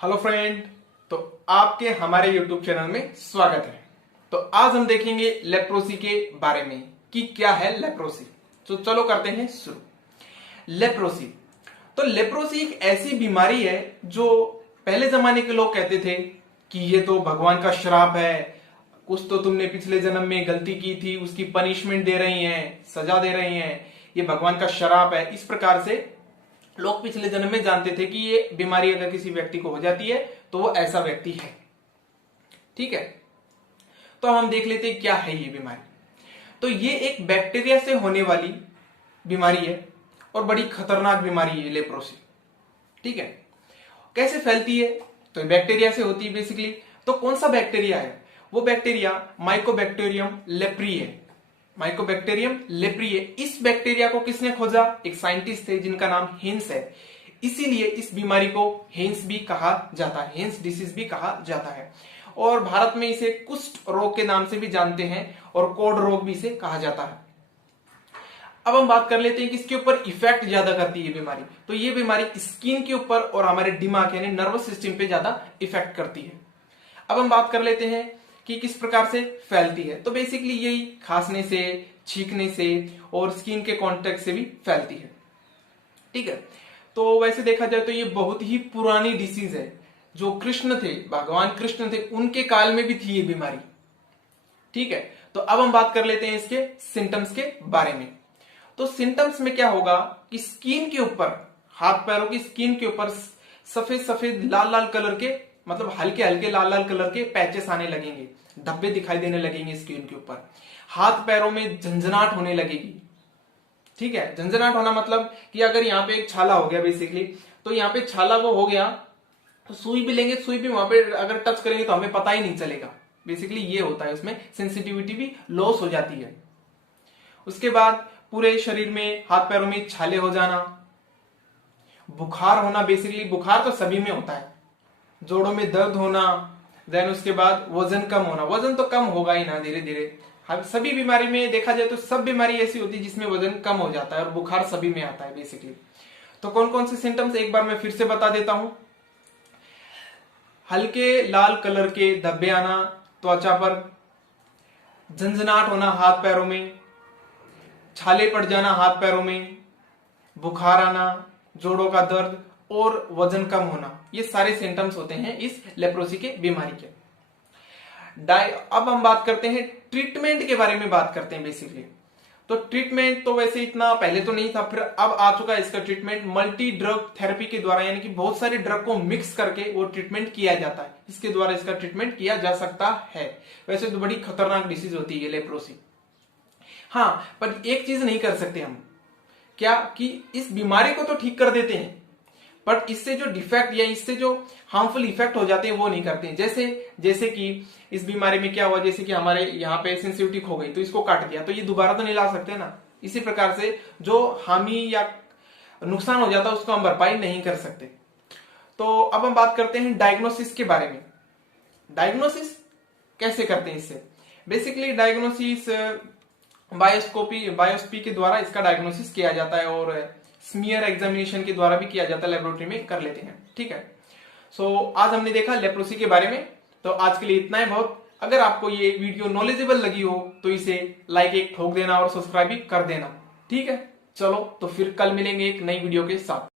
Hello friend. तो आपके हमारे YouTube चैनल में स्वागत है। तो आज हम देखेंगे लेप्रोसी के बारे में कि क्या है लेप्रोसी। तो चलो करते हैं शुरू। लेप्रोसी तो लेप्रोसी एक ऐसी बीमारी है जो पहले जमाने के लोग कहते थे कि ये तो भगवान का श्राप है, कुछ तो तुमने पिछले जन्म में गलती की थी, उसकी पनिशमेंट दे रही हैं, सजा दे रही हैं, ये भगवान का श्राप है। इस प्रकार से लोग पिछले जन्म में जानते थे कि ये बीमारी अगर किसी व्यक्ति को हो जाती है तो वो ऐसा व्यक्ति है। ठीक है, तो हम देख लेते हैं क्या है ये बीमारी। तो ये एक बैक्टीरिया से होने वाली बीमारी है और बड़ी खतरनाक बीमारी है लेप्रोसी। ठीक है, कैसे फैलती है? तो बैक्टीरिया से होती है बेसिकली। तो कौन सा बैक्टीरिया है? वो बैक्टीरिया माइकोबैक्टीरियम लेप्री है। माइकोबैक्टीरियम लेप्री है। इस बैक्टीरिया को किसने खोजा? एक साइंटिस्ट थे जिनका नाम हेंस है। इसीलिए इस बीमारी को हेंस भी कहा जाता है, हेंस डिसीज भी कहा जाता है। और भारत में इसे कुष्ठ रोग के नाम से भी जानते हैं और कोढ़ रोग भी इसे कहा जाता है। अब हम बात कर लेते हैं कि इसके ऊपर इफेक्ट ज्यादा करती है बीमारी। तो ये बीमारी स्किन के ऊपर और हमारे दिमाग यानी नर्वस सिस्टम पे ज्यादा इफेक्ट करती है। अब हम बात कर लेते हैं कि किस प्रकार से फैलती है। तो बेसिकली यही खांसने से, छींकने से और स्किन के कांटेक्ट से भी फैलती है। ठीक है, तो वैसे देखा जाए तो ये बहुत ही पुरानी डिसीज है। जो कृष्ण थे, भगवान कृष्ण थे, उनके काल में भी थी ये बीमारी। ठीक है, तो अब हम बात कर लेते हैं इसके सिम्टम्स के बारे में। तो सिम्टम्स में क्या होगा कि स्किन के ऊपर, हाथ पैरों की स्किन के ऊपर सफेद सफेद लाल लाल कलर के, मतलब हल्के हल्के लाल लाल कलर के पैचेस आने लगेंगे, धब्बे दिखाई देने लगेंगे स्किन के ऊपर। हाथ पैरों में झंझनाहट होने लगेगी। ठीक है, झंझनाहट होना मतलब कि अगर यहाँ पे एक छाला हो गया बेसिकली, तो यहाँ पे छाला वो हो गया तो सुई भी लेंगे, सुई भी वहां पे अगर टच करेंगे तो हमें पता ही नहीं चलेगा। बेसिकली ये होता है, उसमें सेंसिटिविटी भी लॉस हो जाती है। उसके बाद पूरे शरीर में, हाथ पैरों में छाले हो जाना, बुखार होना। बेसिकली बुखार तो सभी में होता है। जोड़ों में दर्द होना, देन उसके बाद वजन कम होना। वजन तो कम होगा ही ना धीरे धीरे। सभी बीमारी में देखा जाए तो सब बीमारी ऐसी होती है जिसमें वजन कम हो जाता है और बुखार सभी में आता है बेसिकली। तो कौन कौन से सिम्टम्स एक बार मैं फिर से बता देता हूं। हल्के लाल कलर के धब्बे आना त्वचा पर, झंझनाहट होना हाथ पैरों में, छाले पड़ जाना हाथ पैरों में, बुखार आना, जोड़ों का दर्द और वजन कम होना, ये सारे सिम्टम्स होते हैं इस लेप्रोसी के बीमारी के। अब हम बात करते हैं ट्रीटमेंट के बारे में बात करते हैं बेसिकली। तो ट्रीटमेंट तो वैसे इतना पहले तो नहीं था, फिर अब आ चुका है इसका ट्रीटमेंट मल्टी ड्रग थेरेपी के द्वारा, यानी कि बहुत सारे ड्रग को मिक्स करके वो ट्रीटमेंट किया जाता है। इसके द्वारा इसका ट्रीटमेंट किया जा सकता है। वैसे तो बड़ी खतरनाक डिसीज होती है लेप्रोसी। हाँ, पर एक चीज नहीं कर सकते हम, क्या कि इस बीमारी को तो ठीक कर देते हैं, बट इससे जो डिफेक्ट या इससे जो हार्मफुल इफेक्ट हो जाते हैं वो नहीं करते हैं। जैसे कि इस बीमारी में क्या हुआ, जैसे कि हमारे यहाँ पे सेंसिटिविटी खो गई तो इसको काट दिया, तो ये दोबारा तो नहीं ला सकते ना। इसी प्रकार से जो हानि या नुकसान हो जाता है उसको हम भरपाई नहीं कर सकते। तो अब हम बात करते हैं डायग्नोसिस के बारे में। डायग्नोसिस कैसे करते हैं इससे? बेसिकली डायग्नोसिस बायोस्पी के द्वारा इसका डायग्नोसिस किया जाता है और स्मीयर एग्जामिनेशन के द्वारा भी किया जाता है, लेबोरेटरी में कर लेते हैं। ठीक है, सो आज हमने देखा लेप्रोसी के बारे में। तो आज के लिए इतना है बहुत। अगर आपको ये वीडियो नॉलेजेबल लगी हो तो इसे लाइक एक ठोक देना और सब्सक्राइब भी कर देना। ठीक है, चलो तो फिर कल मिलेंगे एक नई वीडियो के साथ।